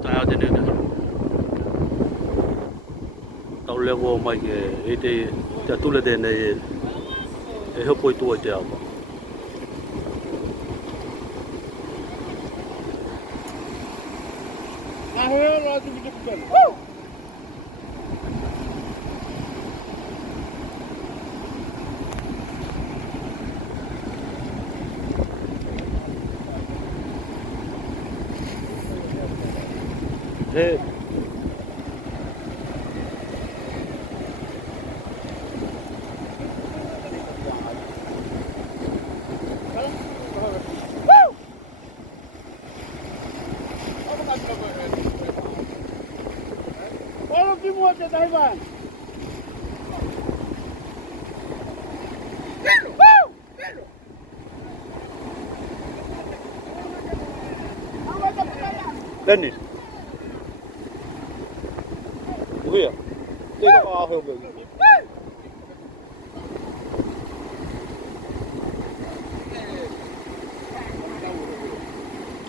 Tayo din ito. Tao lewo mai ke ete ta tule de ne e hopoi tua te ama. Na hoyo la tu bitu pen. Hey. Kalau kimua ke Taiwan. Dennis. Kuya. Teka ka ahel ko.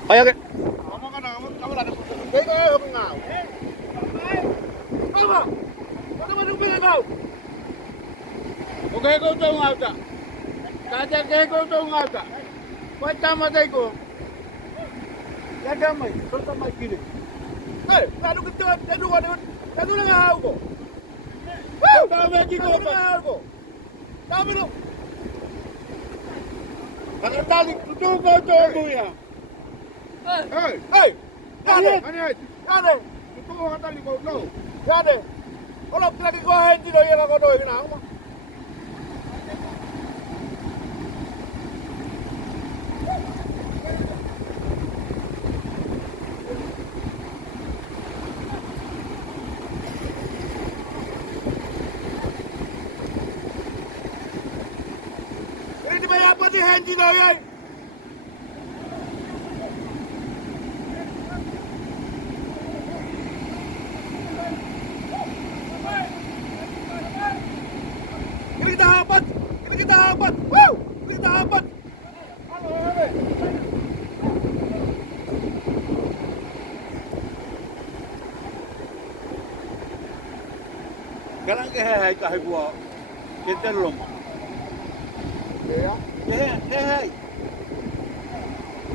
Ayo ke. Kamu kan kamu ada. Teka ahel ngau. Apa? Kau mana pilih kau? Oke kau tahu ngau tak? Kaca ke kau tahu ngau tak? Macam mana itu? Jaga mai, kau tak mai kini. Lalu kita lalu ngau kau. Dah bagi kau ngau kau. Kami tu. Kalau tali tu kau tahu ya. Hey, ada. Itu orang tali kau tahu. Ada. Kalau lagi kau henci dah yang kau tahu ini apa? Ini bayar apa sih henci dah yang? Ini kita dapat. Ini kita dapat. Wow! Ini kita dapat. Galang ke hai ka hai gua. Keten lom. Ya. Hei.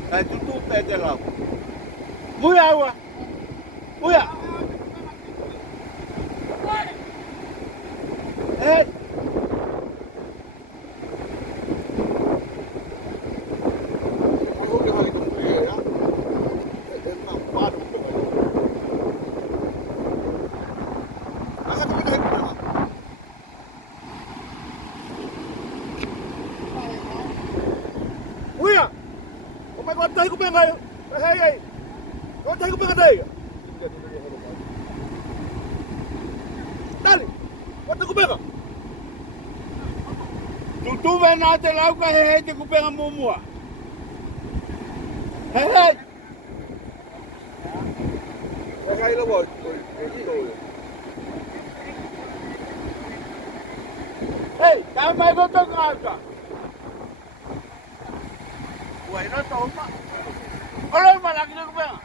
Kai tu pe de la. Muya wa. Muya. Hei. Aku ke hari tu ya. Emang padu ke hari. Agak tu dah berapa? Muya. Oh my god, tahu ku pengai. Hei. Kau tahu ku pengai. Dali. Kau tahu ku pengai. Tu vai na te lau ka he te ku penga mumua. Hei. Kai lo boy. Hei, kau mai kau tu ngaka. Wai no to ma. Olo malaki ku penga.